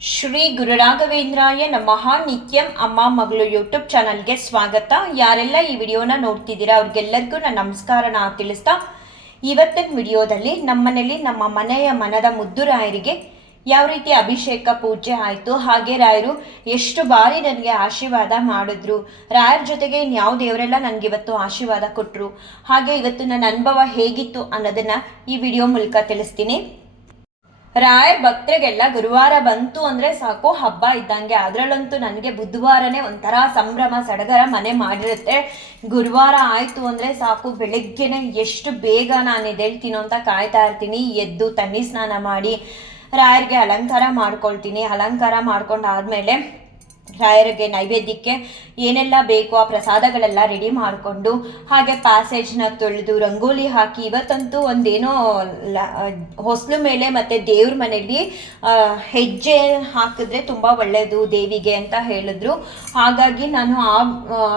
ಶ್ರೀ ಗುರುರಾಘವೇಂದ್ರಾಯ ನಮಃ. ನಿತ್ಯಂ ಅಮ್ಮ ಮಗಳು ಯೂಟ್ಯೂಬ್ ಚಾನಲ್ಗೆ ಸ್ವಾಗತ. ಯಾರೆಲ್ಲ ಈ ವಿಡಿಯೋನ ನೋಡ್ತಿದ್ದೀರಾ ಅವ್ರಿಗೆಲ್ಲರಿಗೂ ನಾನು ನಮಸ್ಕಾರನ ತಿಳಿಸ್ತಾ, ಇವತ್ತಿನ ವಿಡಿಯೋದಲ್ಲಿ ನಮ್ಮನೇಲಿ ನಮ್ಮ ಮನೆಯ ಮನದ ಮುದ್ದು ರಾಯರಿಗೆ ಯಾವ ರೀತಿ ಅಭಿಷೇಕ ಪೂಜೆ ಆಯಿತು, ಹಾಗೆ ರಾಯರು ಎಷ್ಟು ಬಾರಿ ನನಗೆ ಆಶೀರ್ವಾದ ಮಾಡಿದ್ರು, ರಾಯರ ಜೊತೆಗೆ ಇನ್ಯಾವ ದೇವರೆಲ್ಲ ನನಗೆ ಇವತ್ತು ಆಶೀರ್ವಾದ ಕೊಟ್ಟರು ಹಾಗೆ ಇವತ್ತು ನನ್ನ ಅನುಭವ ಹೇಗಿತ್ತು ಅನ್ನೋದನ್ನು ಈ ವಿಡಿಯೋ ಮೂಲಕ ತಿಳಿಸ್ತೀನಿ. ರಾಯರ್ ಭಕ್ತರಿಗೆಲ್ಲ ಗುರುವಾರ ಬಂತು ಅಂದ್ರೆ ಸಾಕು ಹಬ್ಬ ಇದ್ದಂಗೆ. ಅದರಲ್ಲಂತೂ ನನಗೆ ಬುಧವಾರನೇ ಒಂಥರ ಸಂಭ್ರಮ, ಸಡಗರ ಮನೆ ಮಾಡಿರುತ್ತೆ. ಗುರುವಾರ ಆಯಿತು ಅಂದರೆ ಸಾಕು, ಬೆಳಗ್ಗೆನೆ ಎಷ್ಟು ಬೇಗ ನಾನು ಎದ್ದೇಳ್ತೀನೋ ಅಂತ ಕಾಯ್ತಾ ಇರ್ತೀನಿ. ಎದ್ದು ತಣ್ಣಿ ಸ್ನಾನ ಮಾಡಿ, ರಾಯರಿಗೆ ಅಲಂಕಾರ ಮಾಡ್ಕೊಳ್ತೀನಿ. ಅಲಂಕಾರ ಮಾಡ್ಕೊಂಡಾದ್ಮೇಲೆ ರಾಯರಿಗೆ ನೈವೇದ್ಯಕ್ಕೆ ಏನೆಲ್ಲ ಬೇಕು ಆ ಪ್ರಸಾದಗಳೆಲ್ಲ ರೆಡಿ ಮಾಡಿಕೊಂಡು ಹಾಗೆ ಪ್ಯಾಸೇಜ್ನ ತೊಳೆದು ರಂಗೋಲಿ ಹಾಕಿ ಇವತ್ತಂತೂ ಒಂದೇನೋ ಹೊಸಲು ಮೇಲೆ ಮತ್ತು ದೇವ್ರ ಮನೆಯಲ್ಲಿ ಹೆಜ್ಜೆ ಹಾಕಿದ್ರೆ ತುಂಬ ಒಳ್ಳೆಯದು ದೇವಿಗೆ ಅಂತ ಹೇಳಿದ್ರು. ಹಾಗಾಗಿ ನಾನು ಆ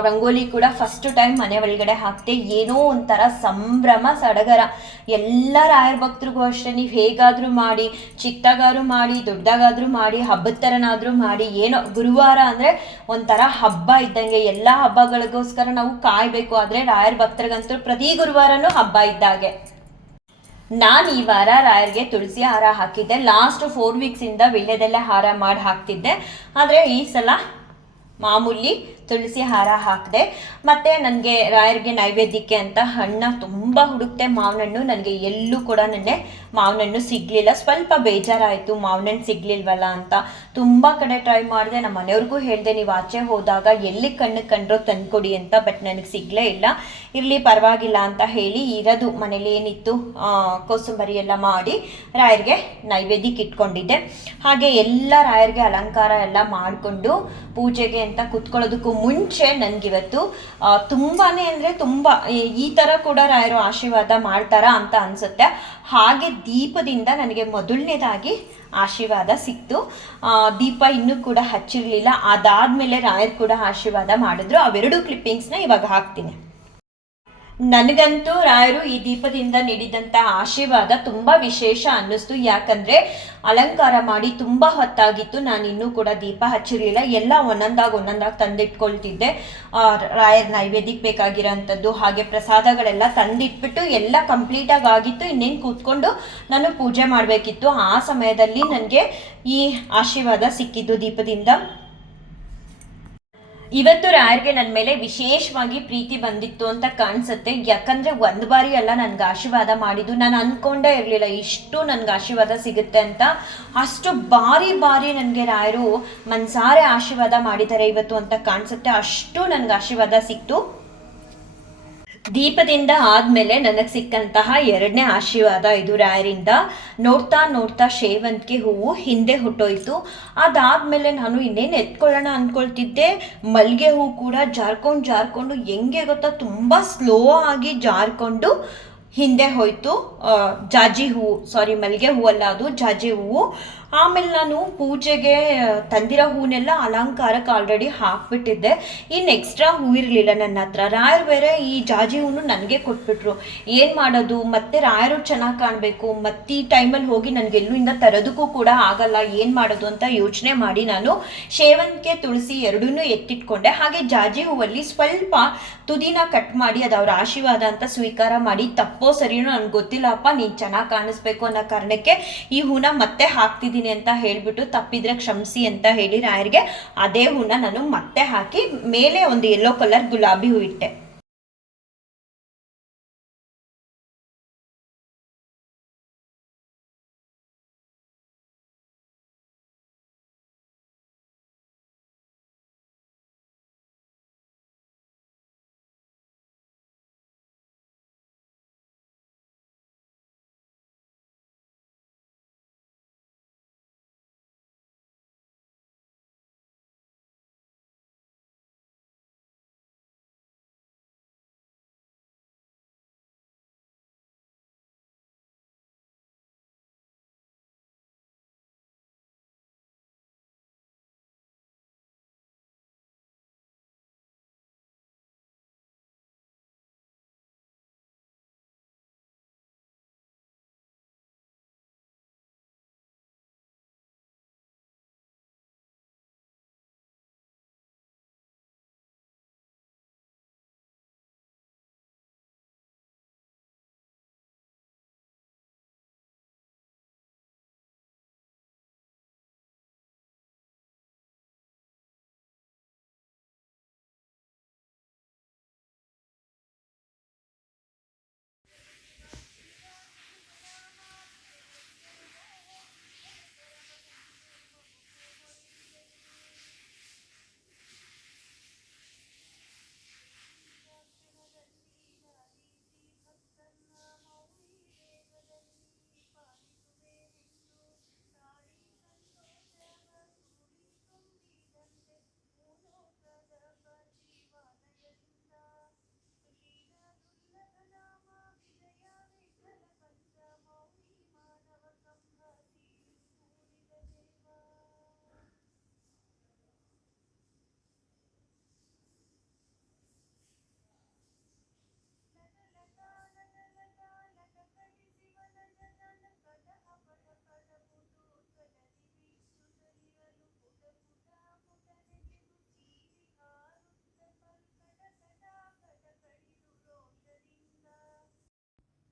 ರಂಗೋಲಿ ಕೂಡ ಫಸ್ಟ್ ಟೈಮ್ ಮನೆ ಒಳಗಡೆ ಹಾಕ್ತೆ ಏನೋ ಒಂಥರ ಸಂಭ್ರಮ, ಸಡಗರ. ಎಲ್ಲ ರಾಯರ ಭಕ್ತರಿಗೂ ಅಷ್ಟೇ, ನೀವು ಹೇಗಾದರೂ ಮಾಡಿ, ಚಿಕ್ಕದಾಗಾದ್ರೂ ಮಾಡಿ, ದೊಡ್ಡದಾಗಾದ್ರೂ ಮಾಡಿ, ಹಬ್ಬದ ಥರನಾದರೂ ಮಾಡಿ, ಏನೋ ಗುರುವಾರ ಅಂದರೆ ಒಂಥರ ಹಬ್ಬ ಇದ್ದಂಗೆ ಎಲ್ಲ ಹಬ್ಬಗಳಿಗೋಸ್ಕರ ನಾವು ಕಾಯಬೇಕು. ಆದರೆ ರಾಯರ ಭಕ್ತರಿಗಂತೂ ಪ್ರತಿ ಗುರುವಾರನೂ ಹಬ್ಬ ಇದ್ದಾಗೆ. ನಾನು ಈ ವಾರ ರಾಯರ್ಗೆ ತುಳಸಿ ಹಾರ ಹಾಕಿದ್ದೆ. ಲಾಸ್ಟ್ ಫೋರ್ ವೀಕ್ಸಿಂದ ವಿಳ್ಯದಲ್ಲೇ ಹಾರ ಮಾಡಿ ಹಾಕ್ತಿದ್ದೆ. ಆದರೆ ಈ ಸಲ ಮಾಮೂಲಿ ತುಳಸಿ ಹಾರ ಹಾಕಿದೆ. ಮತ್ತು ನನಗೆ ರಾಯರಿಗೆ ನೈವೇದ್ಯಕ್ಕೆ ಅಂತ ಹಣ್ಣ ತುಂಬ ಹುಡುಕ್ತೆ ಮಾವಿನಣ್ಣು. ನನಗೆ ಎಲ್ಲೂ ಕೂಡ ನನಗೆ ಮಾವಿನಣ್ಣು ಸಿಗಲಿಲ್ಲ. ಸ್ವಲ್ಪ ಬೇಜಾರಾಯಿತು. ಮಾವಿನಣ್ಣು ಸಿಗಲಿಲ್ವಲ್ಲ ಅಂತ ತುಂಬ ಕಡೆ ಟ್ರೈ ಮಾಡಿದೆ. ನಮ್ಮ ಮನೆಯವ್ರಿಗೂ ಹೇಳಿದೆ, ನೀವು ಆಚೆ ಹೋದಾಗ ಎಲ್ಲಿ ಕಣ್ಣು ಕಂಡ್ರೋ ತಂದುಕೊಡಿ ಅಂತ ಬಟ್ ನನಗೆ ಸಿಗಲೇ ಇಲ್ಲ. ಇರಲಿ, ಪರವಾಗಿಲ್ಲ, ಅಂತ ಹೇಳಿ ಇರೋದು ಮನೇಲಿ ಏನಿತ್ತು ಕೋಸಂಬರಿ ಎಲ್ಲ ಮಾಡಿ ರಾಯರಿಗೆ ನೈವೇದ್ಯಕ್ಕೆ ಇಟ್ಕೊಂಡಿದ್ದೆ. ಹಾಗೆ ಎಲ್ಲ ರಾಯರಿಗೆ ಅಲಂಕಾರ ಎಲ್ಲ ಮಾಡಿಕೊಂಡು ಪೂಜೆಗೆ ಅಂತ ಕುತ್ಕೊಳ್ಳೋದಕ್ಕೂ ಮುಂಚೆ ನನಗಿವತ್ತು ತುಂಬಾ ತುಂಬಾನೇ ಅಂದ್ರೆ ಈ- ಈ ತರ ಕೂಡ ರಾಯರು ಆಶೀರ್ವಾದ ಮಾಡ್ತಾರಾ ಅಂತ ಅನ್ಸುತ್ತೆ. ಹಾಗೆ ದೀಪದಿಂದ ನನಗೆ ಮೊದಲನೇದಾಗಿ ಆಶೀರ್ವಾದ ಸಿಕ್ತು. ದೀಪ ಇನ್ನೂ ಕೂಡ ಹಚ್ಚಿರಲಿಲ್ಲ. ಅದಾದ್ಮೇಲೆ ರಾಯರು ಕೂಡ ಆಶೀರ್ವಾದ ಮಾಡಿದ್ರು. ಅವೆರಡು ಕ್ಲಿಪ್ಪಿಂಗ್ಸ್ನ ಇವಾಗ ಹಾಕ್ತೀನಿ. ನನಗಂತೂ ರಾಯರು ಈ ದೀಪದಿಂದ ನೀಡಿದಂತ ಆಶೀರ್ವಾದ ತುಂಬ ವಿಶೇಷ ಅನ್ನಿಸ್ತು. ಯಾಕಂದರೆ ಅಲಂಕಾರ ಮಾಡಿ ತುಂಬ ಹೊತ್ತಾಗಿತ್ತು. ನಾನು ಇನ್ನೂ ಕೂಡ ದೀಪ ಹಚ್ಚಿರಲಿಲ್ಲ. ಎಲ್ಲ ಒಂದೊಂದಾಗಿ ಒಂದೊಂದಾಗಿ ತಂದಿಟ್ಕೊಳ್ತಿದ್ದೆ. ರಾಯರ್ ನೈವೇದ್ಯಕ್ಕೆ ಬೇಕಾಗಿರೋಂಥದ್ದು ಹಾಗೆ ಪ್ರಸಾದಗಳೆಲ್ಲ ತಂದಿಟ್ಬಿಟ್ಟು ಎಲ್ಲ ಕಂಪ್ಲೀಟಾಗಿ ಆಗಿತ್ತು. ಇನ್ನೇನು ಕೂತ್ಕೊಂಡು ನಾನು ಪೂಜೆ ಮಾಡಬೇಕಿತ್ತು. ಆ ಸಮಯದಲ್ಲಿ ನನಗೆ ಈ ಆಶೀರ್ವಾದ ಸಿಕ್ಕಿದ್ದು ದೀಪದಿಂದ. ಇವತ್ತು ರಾಯರ್ಗೆ ನನ್ನ ಮೇಲೆ ವಿಶೇಷವಾಗಿ ಪ್ರೀತಿ ಬಂದಿತ್ತು ಅಂತ ಕಾಣಿಸುತ್ತೆ. ಯಾಕಂದ್ರೆ ಒಂದು ಬಾರಿ ಎಲ್ಲ ನನ್ಗೆ ಆಶೀರ್ವಾದ ಮಾಡಿದ್ದು. ನಾನು ಅನ್ಕೊಂಡೇ ಇರಲಿಲ್ಲ ಇಷ್ಟು ನನ್ಗೆ ಆಶೀರ್ವಾದ ಸಿಗುತ್ತೆ ಅಂತ. ಅಷ್ಟು ಬಾರಿ ಬಾರಿ ನನಗೆ ರಾಯರು ಮನ್ಸಾರೆ ಆಶೀರ್ವಾದ ಮಾಡಿದ್ದಾರೆ ಇವತ್ತು ಅಂತ ಕಾಣಿಸುತ್ತೆ. ಅಷ್ಟು ನನ್ಗೆ ಆಶೀರ್ವಾದ ಸಿಕ್ತು. ದೀಪದಿಂದ ಆದ್ಮೇಲೆ ನನಗೆ ಸಿಕ್ಕಂತಹ ಎರಡನೇ ಆಶೀರ್ವಾದ ಇದು ರಾಯರಿಂದ. ನೋಡ್ತಾ ನೋಡ್ತಾ ಶೇವಂತಿಗೆ ಹೂವು ಹಿಂದೆ ಹುಟ್ಟೋಯ್ತು. ಅದಾದ್ಮೇಲೆ ನಾನು ಇನ್ನೇನು ಎತ್ಕೊಳ್ಳೋಣ ಅಂದ್ಕೊಳ್ತಿದ್ದೆ ಮಲ್ಲಿಗೆ ಹೂ ಕೂಡ ಜಾರ್ಕೊಂಡು ಜಾರ್ಕೊಂಡು ಹೆಂಗೆ ಗೊತ್ತಾ ತುಂಬ ಸ್ಲೋ ಆಗಿ ಜಾರ್ಕೊಂಡು ಹಿಂದೆ ಹೋಯ್ತು. ಜಾಜಿ ಹೂವು ಸಾರಿ ಮಲ್ಲಿಗೆ ಹೂವಲ್ಲ ಅದು, ಜಾಜಿ ಹೂವು. ಆಮೇಲೆ ನಾನು ಪೂಜೆಗೆ ತಂದಿರೋ ಹೂನೆಲ್ಲ ಅಲಂಕಾರಕ್ಕೆ ಆಲ್ರೆಡಿ ಹಾಕ್ಬಿಟ್ಟಿದ್ದೆ. ಇನ್ನು ಎಕ್ಸ್ಟ್ರಾ ಹೂ ಇರಲಿಲ್ಲ ನನ್ನ ಹತ್ರ. ರಾಯರು ಬೇರೆ ಈ ಜಾಜಿ ಹೂನು ನನಗೆ ಕೊಟ್ಬಿಟ್ರು. ಏನು ಮಾಡೋದು? ಮತ್ತೆ ರಾಯರು ಚೆನ್ನಾಗಿ ಕಾಣಬೇಕು. ಮತ್ತೆ ಈ ಟೈಮಲ್ಲಿ ಹೋಗಿ ನನಗೆ ಎಲ್ಲಿಂದ ತರೋದಕ್ಕೂ ಕೂಡ ಆಗಲ್ಲ. ಏನು ಮಾಡೋದು ಅಂತ ಯೋಚನೆ ಮಾಡಿ ನಾನು ಸೇವಂತಿಗೆ ತುಳಸಿ ಎರಡೂ ಎತ್ತಿಟ್ಕೊಂಡೆ. ಹಾಗೆ ಜಾಜಿ ಹೂವಲ್ಲಿ ಸ್ವಲ್ಪ ತುದಿನ ಕಟ್ ಮಾಡಿ, ಅದು ಅವ್ರ ಆಶೀರ್ವಾದ ಅಂತ ಸ್ವೀಕಾರ ಮಾಡಿ, ತಪ್ಪೋ ಸರಿಯೂ ನನಗೆ ಗೊತ್ತಿಲ್ಲಪ್ಪ ನೀನು ಚೆನ್ನಾಗಿ ಕಾಣಿಸ್ಬೇಕು ಅನ್ನೋ ಕಾರಣಕ್ಕೆ ಈ ಹೂನ ಮತ್ತೆ ಹಾಕ್ತಿದ್ದೀನಿ. ಅಂತ ಹೇಳಿಬಿಟ್ಟು ತಪ್ಪಿದ್ರೆ ಕ್ಷಮಿಸಿ ಅಂತ ಹೇಳಿ ರಾಯರಿಗೆ ಅದೇ ಹೂನ ನಾನು ಮತ್ತೆ ಹಾಕಿ ಮೇಲೆ ಒಂದು ಯೆಲ್ಲೋ ಕಲರ್ ಗುಲಾಬಿ ಹೂ ಇಟ್ಟೆ.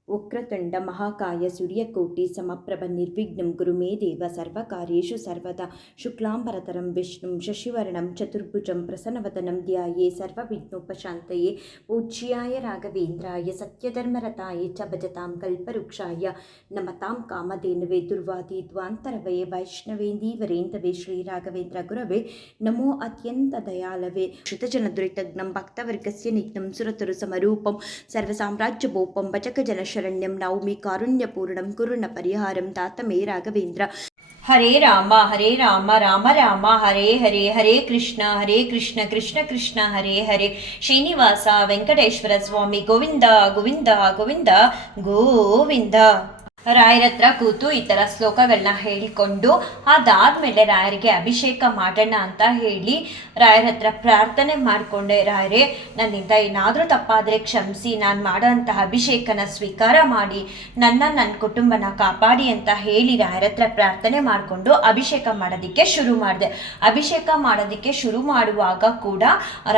உக்ரதுண்ட மகாகாய சூரியகோட்டி சமப்பிரப நிர்விக்னம் குருமே தேவ சர்வகாரியேஷு சர்வதா. சுக்லாம்பரதரம் விஷ்ணும் சசிவரணம் சதுர்புஜம் பிரசன்னவதனம் தியாயே சர்வ விக்னோபசாந்தயே பூஜ்யாய ராகவேந்திராய சத்யதர்மரதாய ச பஜதாம் கல்பருக்ஷாய நமதாம் காமதேனுவே துர்வாதி துவாந்தரவயே வைஷ்ணவேந்தீவரேந்தவே ஸ்ரீராகவேந்திர குரவே நமோ அத்தியந்த தயாலவே சுதஜனதுரிதக்னம் பக்தவர்க்கஸ்ய நிக்னம் சுரதுரு சமரூபம் சர்வசாம்ராஜ்யபோபம் பஜகஜனஷ ಭಜಕಜನಶರಣ್ಯಂ ನೌಮಿ ಕಾರುಣ್ಯಪೂರ್ಣಂ ಕುರುಣ ಪರಿಹಾರಂ ತಾತ ಮೇ ರಾಘವೇಂದ್ರ ಹರೇ ರಾಮ ಹರೇ ರಾಮ ರಾಮ ರಾಮ ಹರೇ ಹರೇ ಹರೇ ಕೃಷ್ಣ ಹರೇ ಕೃಷ್ಣ ಕೃಷ್ಣ ಕೃಷ್ಣ ಹರೇ ಹರೇ ಶ್ರೀನಿವಾಸ ವೆಂಕಟೇಶ್ವರ ಸ್ವಾಮಿ ಗೋವಿಂದ ಗೋವಿಂದ ಗೋವಿಂದ ಗೋವಿಂದ ರಾಯರ ಹತ್ರ ಕೂತು ಈ ಥರ ಶ್ಲೋಕಗಳನ್ನ ಹೇಳಿಕೊಂಡು ಅದಾದಮೇಲೆ ರಾಯರಿಗೆ ಅಭಿಷೇಕ ಮಾಡೋಣ ಅಂತ ಹೇಳಿ ರಾಯರ ಹತ್ರ ಪ್ರಾರ್ಥನೆ ಮಾಡಿಕೊಂಡೆ. ರಾಯರೇ, ನನ್ನಿಂದ ಏನಾದರೂ ತಪ್ಪಾದರೆ ಕ್ಷಮಿಸಿ, ನಾನು ಮಾಡೋಂತಹ ಅಭಿಷೇಕನ ಸ್ವೀಕಾರ ಮಾಡಿ, ನನ್ನ ನನ್ನ ಕುಟುಂಬನ ಕಾಪಾಡಿ ಅಂತ ಹೇಳಿ ರಾಯರ ಹತ್ರ ಪ್ರಾರ್ಥನೆ ಮಾಡಿಕೊಂಡು ಅಭಿಷೇಕ ಮಾಡೋದಕ್ಕೆ ಶುರು ಮಾಡಿದೆ. ಅಭಿಷೇಕ ಮಾಡೋದಕ್ಕೆ ಶುರು ಮಾಡುವಾಗ ಕೂಡ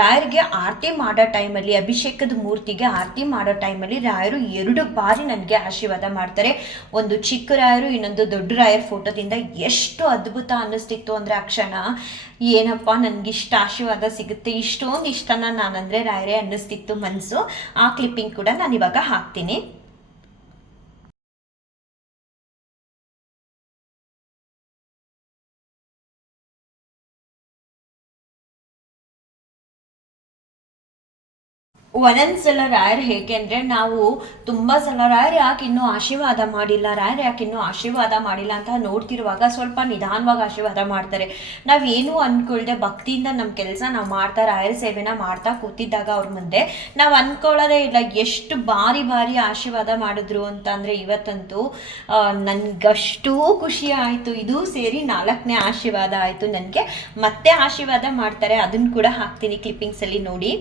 ರಾಯರಿಗೆ ಆರತಿ ಮಾಡೋ ಟೈಮಲ್ಲಿ, ಅಭಿಷೇಕದ ಮೂರ್ತಿಗೆ ಆರತಿ ಮಾಡೋ ಟೈಮಲ್ಲಿ ರಾಯರು ಎರಡು ಬಾರಿ ನನಗೆ ಆಶೀರ್ವಾದ ಮಾಡ್ತಾರೆ. ಒಂದು ಚಿಕ್ಕ ರಾಯರು, ಇನ್ನೊಂದು ದೊಡ್ಡ ರಾಯರ್ ಫೋಟೋದಿಂದ ಎಷ್ಟು ಅದ್ಭುತ ಅನ್ನಿಸ್ತಿತ್ತು ಅಂದರೆ ಆ ಕ್ಷಣ. ಏನಪ್ಪ ಇಷ್ಟ ಆಶೀರ್ವಾದ ಸಿಗುತ್ತೆ. ಇಷ್ಟೊಂದು ಇಷ್ಟನ ನಾನಂದರೆ ರಾಯರೇ ಅನ್ನಿಸ್ತಿತ್ತು ಮನಸ್ಸು ಆ ಕ್ಲಿಪ್ಪಿಂಗ್ ಕೂಡ ನಾನು ಇವಾಗ ಹಾಕ್ತೀನಿ. ಒಂದೊಂದ್ಸಲ ರಾಯರ್ ಹೇಗೆ ಅಂದರೆ, ನಾವು ತುಂಬ ಸಲ ರಾಯರ್ ಯಾಕೆ ಇನ್ನೂ ಆಶೀರ್ವಾದ ಮಾಡಿಲ್ಲ, ರಾಯರ್ ಯಾಕೆ ಇನ್ನೂ ಆಶೀರ್ವಾದ ಮಾಡಿಲ್ಲ ಅಂತ ನೋಡ್ತಿರುವಾಗ ಸ್ವಲ್ಪ ನಿಧಾನವಾಗಿ ಆಶೀರ್ವಾದ ಮಾಡ್ತಾರೆ. ನಾವೇನು ಅಂದ್ಕೊಳ್ದೆ ಭಕ್ತಿಯಿಂದ ನಮ್ಮ ಕೆಲಸ ನಾವು ಮಾಡ್ತಾ, ರಾಯರ್ ಸೇವೆನ ಮಾಡ್ತಾ ಕೂತಿದ್ದಾಗ ಅವ್ರ ಮುಂದೆ ನಾವು ಅಂದ್ಕೊಳ್ಳೋದೇ ಇಲ್ಲ ಎಷ್ಟು ಬಾರಿ ಬಾರಿ ಆಶೀರ್ವಾದ ಮಾಡಿದ್ರು ಅಂತ ಅಂದರೆ ಇವತ್ತಂತೂ ನನಗಷ್ಟು ಖುಷಿ ಆಯಿತು. ಇದು ಸೇರಿ ನಾಲ್ಕನೇ ಆಶೀರ್ವಾದ ಆಯಿತು ನನಗೆ. ಮತ್ತೆ ಆಶೀರ್ವಾದ ಮಾಡ್ತಾರೆ. ಅದನ್ನು ಕೂಡ ಹಾಕ್ತೀನಿ ಕ್ಲಿಪ್ಪಿಂಗ್ಸಲ್ಲಿ ನೋಡಿ.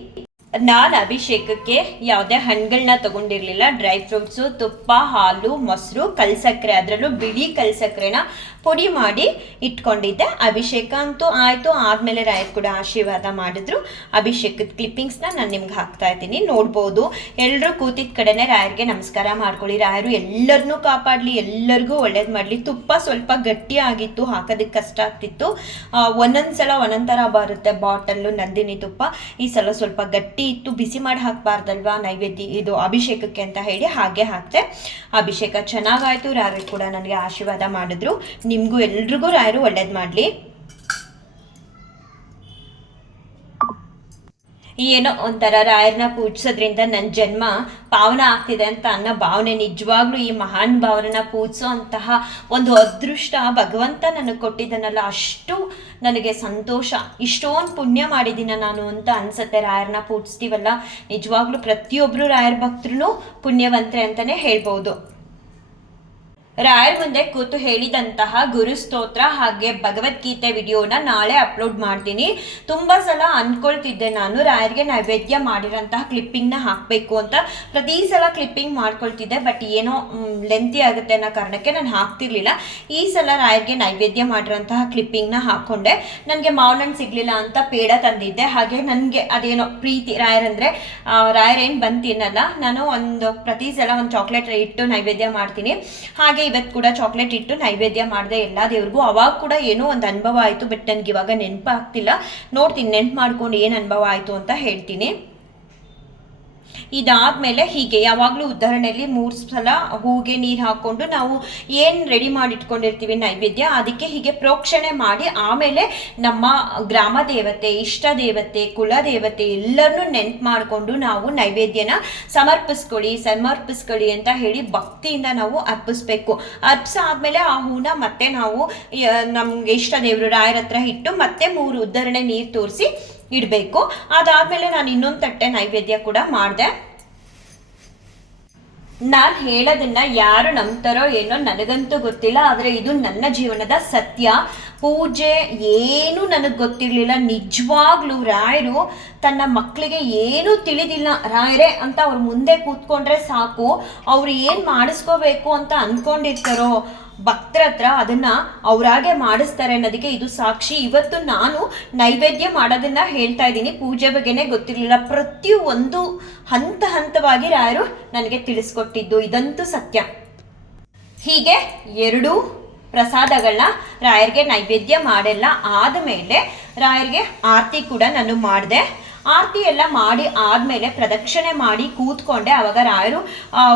ನಾನು ಅಭಿಷೇಕಕ್ಕೆ ಯಾವುದೇ ಹಣ್ಣುಗಳನ್ನ ತಗೊಂಡಿರಲಿಲ್ಲ. ಡ್ರೈ ಫ್ರೂಟ್ಸು ತುಪ್ಪ ಹಾಲು ಮೊಸರು ಕಲ್ಸಕ್ಕರೆ ಅದರಲ್ಲೂ ಬಿಳಿ ಕಲ್ಸಕ್ಕರೆನ ಪುಡಿ ಮಾಡಿ ಇಟ್ಕೊಂಡಿದ್ದೆ. ಅಭಿಷೇಕ ಅಂತೂ ಆಯಿತು. ಆದಮೇಲೆ ರಾಯರ್ ಕೂಡ ಆಶೀರ್ವಾದ ಮಾಡಿದ್ರು. ಅಭಿಷೇಕದ ಕ್ಲಿಪ್ಪಿಂಗ್ಸ್ನ ನಾನು ನಿಮ್ಗೆ ಹಾಕ್ತಾ ಇದ್ದೀನಿ. ನೋಡ್ಬೋದು. ಎಲ್ಲರೂ ಕೂತಿದ್ದ ಕಡೆನೇ ರಾಯರ್ಗೆ ನಮಸ್ಕಾರ ಮಾಡ್ಕೊಳ್ಳಿ. ರಾಯರು ಎಲ್ಲರನ್ನೂ ಕಾಪಾಡಲಿ. ಎಲ್ಲರಿಗೂ ಒಳ್ಳೇದು ಮಾಡಲಿ. ತುಪ್ಪ ಸ್ವಲ್ಪ ಗಟ್ಟಿ ಆಗಿತ್ತು. ಹಾಕೋದಕ್ಕೆ ಕಷ್ಟ ಆಗ್ತಿತ್ತು. ಒಂದೊಂದು ಸಲ ಒಂದೊಂದು ಥರ ಬರುತ್ತೆ ಬಾಟಲ್ಲು, ನಂದಿನಿ ತುಪ್ಪ. ಈ ಸಲ ಸ್ವಲ್ಪ ಗಟ್ಟಿ ಇತ್ತು. ಬಿಸಿ ಮಾಡಿ ಹಾಕಬಾರ್ದಲ್ವಾ? ನೈವೇದ್ಯ ಇದು ಅಭಿಷೇಕಕ್ಕೆ ಅಂತ ಹೇಳಿ ಹಾಗೆ ಹಾಕ್ತೆ ಅಭಿಷೇಕ ಚೆನ್ನಾಗಾಯಿತು. ರಾಯರು ಕೂಡ ನನಗೆ ಆಶೀರ್ವಾದ ಮಾಡಿದ್ರು. ನಿಮಗೂ ಎಲ್ರಿಗೂ ರಾಯರು ಒಳ್ಳೇದು ಮಾಡಲಿ. ಏನೋ ಒಂಥರ ರಾಯರನ್ನ ಪೂಜಿಸೋದ್ರಿಂದ ನನ್ನ ಜನ್ಮ ಪಾವನ ಆಗ್ತಿದೆ ಅಂತ ಅನ್ನೋ ಭಾವನೆ ನಿಜವಾಗ್ಲೂ ಈ ಮಹಾನ್ ಭಾವನ ಪೂಜಿಸೋ ಅಂತಹ ಒಂದು ಅದೃಷ್ಟ ಭಗವಂತ ನನಗೆ ಕೊಟ್ಟಿದ್ದನಲ್ಲ, ಅಷ್ಟು ನನಗೆ ಸಂತೋಷ. ಇಷ್ಟೊಂದು ಪುಣ್ಯ ಮಾಡಿದ್ದೀನ ನಾನು ಅಂತ ಅನ್ಸುತ್ತೆ ರಾಯರನ್ನ ಪೂಜಿಸ್ತೀವಲ್ಲ. ನಿಜವಾಗ್ಲೂ ಪ್ರತಿಯೊಬ್ಬರು ರಾಯರ ಭಕ್ತರು ಪುಣ್ಯವಂತರೆ ಅಂತಲೇ ಹೇಳ್ಬೋದು. ರಾಯರ್ ಮುಂದೆ ಕೂತು ಹೇಳಿದಂತಹ ಗುರು ಸ್ತೋತ್ರ ಹಾಗೆ ಭಗವದ್ಗೀತೆ ವಿಡಿಯೋನ ನಾಳೆ ಅಪ್ಲೋಡ್ ಮಾಡ್ತೀನಿ. ತುಂಬ ಸಲ ಅನ್ಕೊಳ್ತಿದ್ದೆ ನಾನು, ರಾಯರ್ಗೆ ನೈವೇದ್ಯ ಮಾಡಿರೋಂತಹ ಕ್ಲಿಪ್ಪಿಂಗ್ನ ಹಾಕಬೇಕು ಅಂತ. ಪ್ರತಿ ಸಲ ಕ್ಲಿಪ್ಪಿಂಗ್ ಮಾಡ್ಕೊಳ್ತಿದ್ದೆ ಬಟ್ ಏನೋ ಲೆಂತಿ ಆಗುತ್ತೆ ಅನ್ನೋ ಕಾರಣಕ್ಕೆ ನಾನು ಹಾಕ್ತಿರ್ಲಿಲ್ಲ. ಈ ಸಲ ರಾಯರ್ಗೆ ನೈವೇದ್ಯ ಮಾಡಿರೋಂತಹ ಕ್ಲಿಪ್ಪಿಂಗ್ನ ಹಾಕ್ಕೊಂಡೆ. ನನಗೆ ಮಾವನಣ್ಣು ಸಿಗಲಿಲ್ಲ ಅಂತ ಪೇಡ ತಂದಿದ್ದೆ. ಹಾಗೆ ನನಗೆ ಅದೇನೋ ಪ್ರೀತಿ ರಾಯರಂದರೆ ರಾಯರೇನು ಬಂದು ತಿನ್ನಲ್ಲ. ನಾನು ಒಂದು, ಪ್ರತಿ ಸಲ ಒಂದು ಚಾಕ್ಲೇಟ್ ಇಟ್ಟು ನೈವೇದ್ಯ ಮಾಡ್ತೀನಿ. ಹಾಗೆ ಇವತ್ತು ಕೂಡ ಚಾಕ್ಲೇಟ್ ಇಟ್ಟು ನೈವೇದ್ಯ ಮಾಡಿದೆ ಎಲ್ಲ ದೇವ್ರಿಗೂ. ಅವಾಗ ಕೂಡ ಏನೋ ಒಂದು ಅನುಭವ ಆಯಿತು, ಬಟ್ ನನಗೆ ಇವಾಗ ನೆನಪಾಗ್ತಿಲ್ಲ ನೋಡ್ತೀನಿ, ನೆನ್ಪು ಮಾಡ್ಕೊಂಡು ಏನು ಅನುಭವ ಆಯಿತು ಅಂತ ಹೇಳ್ತೀನಿ. ಇದಾದಮೇಲೆ ಹೀಗೆ ಯಾವಾಗಲೂ ಉದಾಹರಣೆಯಲ್ಲಿ ಮೂರು ಸಲ ಹೂಗೆ ನೀರು ಹಾಕ್ಕೊಂಡು ನಾವು ಏನು ರೆಡಿ ಮಾಡಿ ಇಟ್ಕೊಂಡಿರ್ತೀವಿ ನೈವೇದ್ಯ, ಅದಕ್ಕೆ ಹೀಗೆ ಪ್ರೋಕ್ಷಣೆ ಮಾಡಿ ಆಮೇಲೆ ನಮ್ಮ ಗ್ರಾಮ ದೇವತೆ, ಇಷ್ಟ ದೇವತೆ, ಕುಲ ದೇವತೆ ಎಲ್ಲರನ್ನೂ ನೆನ್ಪು ಮಾಡಿಕೊಂಡು ನಾವು ನೈವೇದ್ಯನ ಸಮರ್ಪಿಸ್ಕೊಳ್ಳಿ ಸಮರ್ಪಿಸ್ಕೊಳ್ಳಿ ಅಂತ ಹೇಳಿ ಭಕ್ತಿಯಿಂದ ನಾವು ಅರ್ಪಿಸ್ಬೇಕು. ಅರ್ಪಿಸಾದ್ಮೇಲೆ ಆ ಹೂನ ಮತ್ತೆ ನಾವು ನಮಗೆ ಇಷ್ಟ ದೇವರು ರಾಯರ ಹತ್ರ ಇಟ್ಟು ಮತ್ತೆ ಮೂರು ಉದ್ಧರಣೆ ನೀರು ತೋರಿಸಿ ಇಡಬೇಕು. ಅದಾದಮೇಲೆ ನಾನು ಇನ್ನೊಂದು ತಟ್ಟೆ ನೈವೇದ್ಯ ಕೂಡ ಮಾಡಿದೆ. ನಾನು ಹೇಳೋದನ್ನ ಯಾರು ನಂಬ್ತಾರೋ ಏನೋ ನನಗಂತೂ ಗೊತ್ತಿಲ್ಲ, ಆದರೆ ಇದು ನನ್ನ ಜೀವನದ ಸತ್ಯ. ಪೂಜೆ ಏನೂ ನನಗೆ ಗೊತ್ತಿರಲಿಲ್ಲ. ನಿಜವಾಗ್ಲೂ ರಾಯರು ತನ್ನ ಮಕ್ಕಳಿಗೆ ಏನೂ ತಿಳಿದಿಲ್ಲ. ರಾಯರೇ ಅಂತ ಅವ್ರ ಮುಂದೆ ಕೂತ್ಕೊಂಡ್ರೆ ಸಾಕು. ಅವ್ರು ಏನು ಮಾಡಿಸ್ಕೋಬೇಕು ಅಂತ ಅಂದ್ಕೊಂಡಿರ್ತಾರೋ ಭಕ್ತರ ಹತ್ರ ಅದನ್ನ ಅವರಾಗೆ ಮಾಡಿಸ್ತಾರೆ ಅನ್ನೋದಕ್ಕೆ ಇದು ಸಾಕ್ಷಿ. ಇವತ್ತು ನಾನು ನೈವೇದ್ಯ ಮಾಡೋದನ್ನ ಹೇಳ್ತಾ ಇದ್ದೀನಿ. ಪೂಜೆ ಬಗ್ಗೆನೇ ಗೊತ್ತಿರಲಿಲ್ಲ. ಪ್ರತಿಯೊಂದು ಹಂತ ಹಂತವಾಗಿ ರಾಯರು ನನಗೆ ತಿಳಿಸ್ಕೊಟ್ಟಿದ್ದು. ಇದಂತೂ ಸತ್ಯ. ಹೀಗೆ ಎರಡು ಪ್ರಸಾದಗಳನ್ನ ರಾಯರಿಗೆ ನೈವೇದ್ಯ ಮಾಡೆಲ್ಲ. ಆದಮೇಲೆ ರಾಯರಿಗೆ ಆರತಿ ಕೂಡ ನಾನು ಮಾಡಿದೆ. ಆರತಿ ಎಲ್ಲ ಮಾಡಿ ಆದಮೇಲೆ ಪ್ರದಕ್ಷಿಣೆ ಮಾಡಿ ಕೂತ್ಕೊಂಡೆ. ಅವಾಗ ರಾಯರು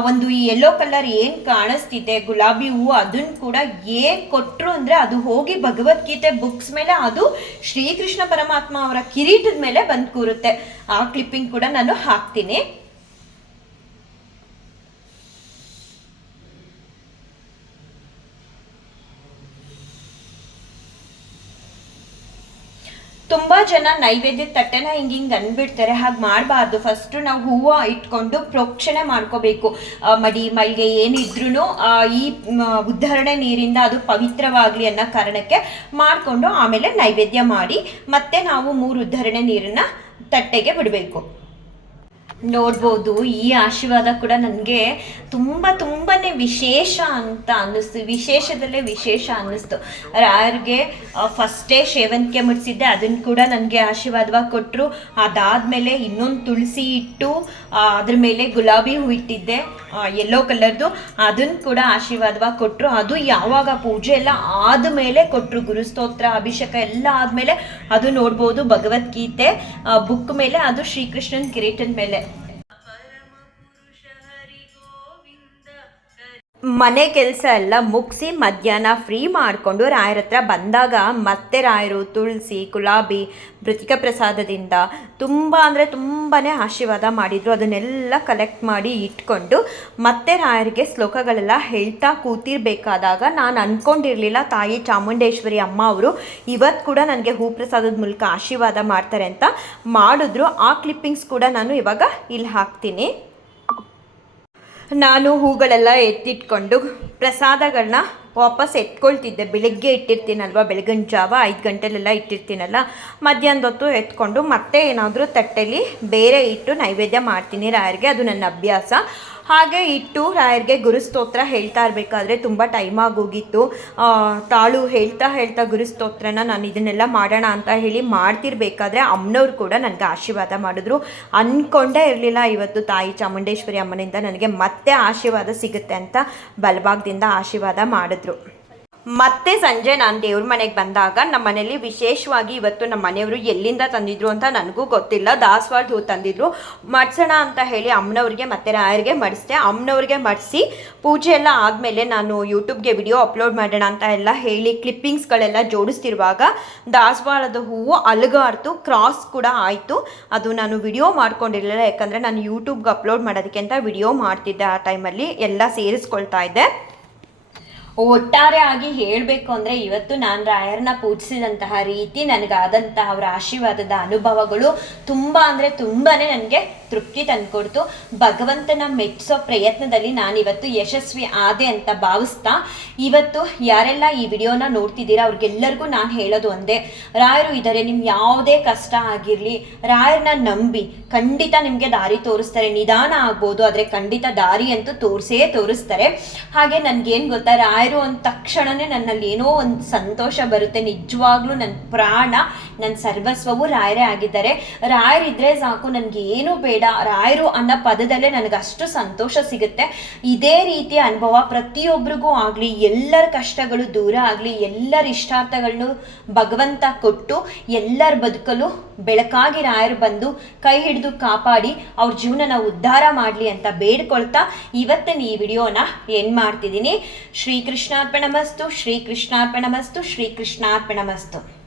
ಒಂದು ಈ ಯೆಲ್ಲೋ ಕಲರ್ ಏನು ಕಾಣಿಸ್ತಿದೆ, ಗುಲಾಬಿ ಹೂವು ಅದನ್ನು ಕೂಡ ಏನ್ ಕೊಟ್ಟರು ಅಂದರೆ ಅದು ಹೋಗಿ ಭಗವದ್ಗೀತೆ ಬುಕ್ಸ್ ಮೇಲೆ ಅದು ಶ್ರೀಕೃಷ್ಣ ಪರಮಾತ್ಮ ಅವರ ಕಿರೀಟದ ಮೇಲೆ ಬಂದು ಕೂರುತ್ತೆ. ಆ ಕ್ಲಿಪ್ಪಿಂಗ್ ಕೂಡ ನಾನು ಹಾಕ್ತೀನಿ ತುಂಬಾ ಜನ ನೈವೇದ್ಯ ತಟ್ಟೆನ ಹಿಂಗೆ ಹಿಂಗೆ ಅಂದ್ಬಿಡ್ತಾರೆ ಹಾಗೆ ಮಾಡಬಾರ್ದು. ಫಸ್ಟು ನಾವು ಹೂವು ಇಟ್ಕೊಂಡು ಪ್ರೋಕ್ಷಣೆ ಮಾಡ್ಕೋಬೇಕು. ಮಡಿ ಮೈಗೆ ಏನಿದ್ರು ಈ ಉದ್ಧರಣೆ ನೀರಿಂದ ಅದು ಪವಿತ್ರವಾಗಲಿ ಅನ್ನೋ ಕಾರಣಕ್ಕೆ ಮಾಡಿಕೊಂಡು ಆಮೇಲೆ ನೈವೇದ್ಯ ಮಾಡಿ ಮತ್ತೆ ನಾವು ಮೂರು ಉದ್ಧರಣೆ ನೀರನ್ನು ತಟ್ಟೆಗೆ ಬಿಡಬೇಕು. ನೋಡ್ಬೋದು. ಈ ಆಶೀರ್ವಾದ ಕೂಡ ನನಗೆ ತುಂಬ ತುಂಬಾ ವಿಶೇಷ ಅಂತ ಅನ್ನಿಸ್ತು. ವಿಶೇಷದಲ್ಲೇ ವಿಶೇಷ ಅನ್ನಿಸ್ತು. ಯಾರಿಗೆ ಫಸ್ಟೇ ಸೇವಂತಿಗೆ ಮುಡಿಸಿದ್ದೆ. ಅದನ್ನು ಕೂಡ ನನಗೆ ಆಶೀರ್ವಾದವಾಗಿ ಕೊಟ್ಟರು ಅದಾದಮೇಲೆ ಇನ್ನೊಂದು ತುಳಸಿ ಇಟ್ಟು ಅದ್ರ ಮೇಲೆ ಗುಲಾಬಿ ಹೂ ಇಟ್ಟಿದ್ದೆ ಯೆಲ್ಲೋ ಕಲರ್ದು ಅದನ್ನು ಕೂಡ ಆಶೀರ್ವಾದವಾಗಿ ಕೊಟ್ಟರು ಅದು ಯಾವಾಗ ಪೂಜೆ ಎಲ್ಲ ಆದಮೇಲೆ ಕೊಟ್ಟರು ಗುರುಸ್ತೋತ್ರ, ಅಭಿಷೇಕ ಎಲ್ಲ ಆದಮೇಲೆ ಅದು ನೋಡ್ಬೋದು ಭಗವದ್ಗೀತೆ ಬುಕ್ ಮೇಲೆ, ಅದು ಶ್ರೀಕೃಷ್ಣನ ಕಿರೀಟದ ಮೇಲೆ. ಮನೆ ಕೆಲಸ ಎಲ್ಲ ಮುಗಿಸಿ ಮಧ್ಯಾಹ್ನ ಫ್ರೀ ಮಾಡಿಕೊಂಡು ರಾಯರ ಹತ್ರ ಬಂದಾಗ ಮತ್ತೆ ರಾಯರು ತುಳಸಿ, ಗುಲಾಬಿ, ಮೃತಿಕ ಪ್ರಸಾದದಿಂದ ತುಂಬ ಅಂದರೆ ತುಂಬಾ ಆಶೀರ್ವಾದ ಮಾಡಿದರು. ಅದನ್ನೆಲ್ಲ ಕಲೆಕ್ಟ್ ಮಾಡಿ ಇಟ್ಕೊಂಡು ಮತ್ತೆ ರಾಯರಿಗೆ ಶ್ಲೋಕಗಳೆಲ್ಲ ಹೇಳ್ತಾ ಕೂತಿರ್ಬೇಕಾದಾಗ ನಾನು ಅಂದ್ಕೊಂಡಿರಲಿಲ್ಲ ತಾಯಿ ಚಾಮುಂಡೇಶ್ವರಿ ಅಮ್ಮ ಅವರು ಇವತ್ತು ಕೂಡ ನನಗೆ ಹೂ ಪ್ರಸಾದದ ಮೂಲಕ ಆಶೀರ್ವಾದ ಮಾಡ್ತಾರೆ ಅಂತ ಮಾಡಿದ್ರು. ಆ ಕ್ಲಿಪ್ಪಿಂಗ್ಸ್ ಕೂಡ ನಾನು ಇವಾಗ ಇಲ್ಲಿ ಹಾಕ್ತೀನಿ. ನಾನು ಹೂಗಳೆಲ್ಲ ಎತ್ತಿಟ್ಕೊಂಡು ಪ್ರಸಾದಗಳನ್ನ ವಾಪಸ್ ಎತ್ಕೊಳ್ತಿದ್ದೆ. ಬೆಳಗ್ಗೆ ಇಟ್ಟಿರ್ತೀನಲ್ವ? ಬೆಳಗಿನ ಜಾವ ಐದು ಗಂಟೆಲೆಲ್ಲ ಇಟ್ಟಿರ್ತೀನಲ್ಲ? ಮಧ್ಯಾಹ್ನದ ಹೊತ್ತು ಎತ್ಕೊಂಡು ಮತ್ತೆ ಏನಾದರೂ ತಟ್ಟೆಲಿ ಬೇರೆ ಇಟ್ಟು ನೈವೇದ್ಯ ಮಾಡ್ತೀನಿ ರಾಯರಿಗೆ. ಅದು ನನ್ನ ಅಭ್ಯಾಸ. ಹಾಗೆ ಇಟ್ಟು ರಾಯರಿಗೆ ಗುರುಸ್ತೋತ್ರ ಹೇಳ್ತಾ ಇರಬೇಕಾದ್ರೆ ತುಂಬ ಟೈಮ್ ಆಗೋಗಿತ್ತು. ತಾಳು ಹೇಳ್ತಾ ಹೇಳ್ತಾ ಗುರುಸ್ತೋತ್ರನ ನಾನು ಇದನ್ನೆಲ್ಲ ಮಾಡೋಣ ಅಂತ ಹೇಳಿ ಮಾಡ್ತಿರ್ಬೇಕಾದ್ರೆ ಅಮ್ಮನವ್ರು ಕೂಡ ನನಗೆ ಆಶೀರ್ವಾದ ಮಾಡಿದ್ರು. ಅಂದ್ಕೊಂಡೇ ಇರಲಿಲ್ಲ ಇವತ್ತು ತಾಯಿ ಚಾಮುಂಡೇಶ್ವರಿ ಅಮ್ಮನಿಂದ ನನಗೆ ಮತ್ತೆ ಆಶೀರ್ವಾದ ಸಿಗುತ್ತೆ ಅಂತ ಬಲಭಾಗದಿಂದ ಆಶೀರ್ವಾದ ಮಾಡಿದ್ರು. ಮತ್ತೆ ಸಂಜೆ ನಾನು ದೇವ್ರ ಮನೆಗೆ ಬಂದಾಗ ನಮ್ಮ ಮನೇಲಿ ವಿಶೇಷವಾಗಿ ಇವತ್ತು ನಮ್ಮ ಮನೆಯವರು ಎಲ್ಲಿಂದ ತಂದಿದ್ರು ಅಂತ ನನಗೂ ಗೊತ್ತಿಲ್ಲ. ದಾಸವಾಳದ ಹೂ ತಂದಿದ್ರು. ಮಡ್ಸೋಣ ಅಂತ ಹೇಳಿ ಅಮ್ಮನವ್ರಿಗೆ ಮತ್ತೆ ರಾಯರಿಗೆ ಮಡಿಸ್ದೆ. ಅಮ್ಮನವ್ರಿಗೆ ಮಡಿಸಿ ಪೂಜೆ ಎಲ್ಲ ಆದಮೇಲೆ ನಾನು ಯೂಟ್ಯೂಬ್ಗೆ ವಿಡಿಯೋ ಅಪ್ಲೋಡ್ ಮಾಡೋಣ ಅಂತ ಎಲ್ಲ ಹೇಳಿ ಕ್ಲಿಪ್ಪಿಂಗ್ಸ್ಗಳೆಲ್ಲ ಜೋಡಿಸ್ತಿರುವಾಗ ದಾಸವಾಳದ ಹೂವು ಅಲುಗಾಡ್ತು ಕ್ರಾಸ್ ಕೂಡ ಆಯಿತು. ಅದು ನಾನು ವಿಡಿಯೋ ಮಾಡ್ಕೊಂಡಿರಲಿಲ್ಲ, ಯಾಕಂದರೆ ನಾನು ಯೂಟ್ಯೂಬ್ಗೆ ಅಪ್ಲೋಡ್ ಮಾಡೋದಕ್ಕೆ ಅಂತ ವಿಡಿಯೋ ಮಾಡ್ತಿದ್ದೆ ಆ ಟೈಮಲ್ಲಿ ಎಲ್ಲ ಸೇರಿಸ್ಕೊಳ್ತಾ ಇದ್ದೆ. ಒಟ್ಟಾರೆ ಆಗಿ ಹೇಳಬೇಕು ಅಂದರೆ ಇವತ್ತು ನಾನು ರಾಯರನ್ನ ಪೂಜಿಸಿದಂತಹ ರೀತಿ ನನಗಾದಂತಹ ಅವರ ಆಶೀರ್ವಾದದ ಅನುಭವಗಳು ತುಂಬ ಅಂದರೆ ತುಂಬಾ ನನಗೆ ತೃಪ್ತಿ ತಂದುಕೊಡ್ತು. ಭಗವಂತನ ಮೆಚ್ಚಿಸೋ ಪ್ರಯತ್ನದಲ್ಲಿ ನಾನಿವತ್ತು ಯಶಸ್ವಿ ಆದೆ ಅಂತ ಭಾವಿಸ್ತಾ, ಇವತ್ತು ಯಾರೆಲ್ಲ ಈ ವಿಡಿಯೋನ ನೋಡ್ತಿದ್ದೀರಾ, ಅವ್ರಿಗೆಲ್ಲರಿಗೂ ನಾನು ಹೇಳೋದು ಒಂದೇ. ರಾಯರು ಇದ್ದಾರೆ ನಿಮ್ಗೆ ಯಾವುದೇ ಕಷ್ಟ ಆಗಿರಲಿ ರಾಯರನ್ನ ನಂಬಿ, ಖಂಡಿತ ನಿಮಗೆ ದಾರಿ ತೋರಿಸ್ತಾರೆ. ನಿಧಾನ ಆಗ್ಬೋದು, ಆದರೆ ಖಂಡಿತ ದಾರಿ ಅಂತೂ ತೋರಿಸೇ ತೋರಿಸ್ತಾರೆ. ಹಾಗೆ ನನಗೇನು ಗೊತ್ತಾ, ರಾಯರು ಅಂದ ತಕ್ಷಣನೇ ನನ್ನಲ್ಲಿ ಏನೋ ಒಂದು ಸಂತೋಷ ಬರುತ್ತೆ. ನಿಜವಾಗ್ಲೂ ನನ್ನ ಪ್ರಾಣ ನನ್ನ ಸರ್ವಸ್ವವು ರಾಯರೇ ಆಗಿದ್ದಾರೆ. ರಾಯರಿದ್ರೆ ಸಾಕು ನನಗೆ ಏನು ಬೇಡ. ರಾಯರು ಅನ್ನೋ ಪದದಲ್ಲೇ ನನಗೆ ಅಷ್ಟು ಸಂತೋಷ ಸಿಗುತ್ತೆ. ಇದೇ ರೀತಿಯ ಅನುಭವ ಪ್ರತಿಯೊಬ್ಬರಿಗೂ ಆಗಲಿ, ಎಲ್ಲರ ಕಷ್ಟಗಳು ದೂರ ಆಗಲಿ, ಎಲ್ಲರ ಇಷ್ಟಾರ್ಥಗಳನ್ನು ಭಗವಂತ ಕೊಟ್ಟು, ಎಲ್ಲರ ಬದುಕಲು ಬೆಳಕಾಗಿ ರಾಯರು ಬಂದು ಕೈ ಹಿಡಿದು ಕಾಪಾಡಿ, ಅವ್ರ ಜೀವನನ ಉದ್ಧಾರ ಮಾಡಲಿ ಅಂತ ಬೇಡ್ಕೊಳ್ತಾ ಇವತ್ತಿನ ಈ ವಿಡಿಯೋನ ಏನು ಮಾಡ್ತಿದ್ದೀನಿ. ಶ್ರೀಕೃಷ್ಣಾರ್ಪಣಮಸ್ತು ಶ್ರೀಕೃಷ್ಣಾರ್ಪಣಮಸ್ತು ಶ್ರೀಕೃಷ್ಣಾರ್ಪಣಮಸ್ತು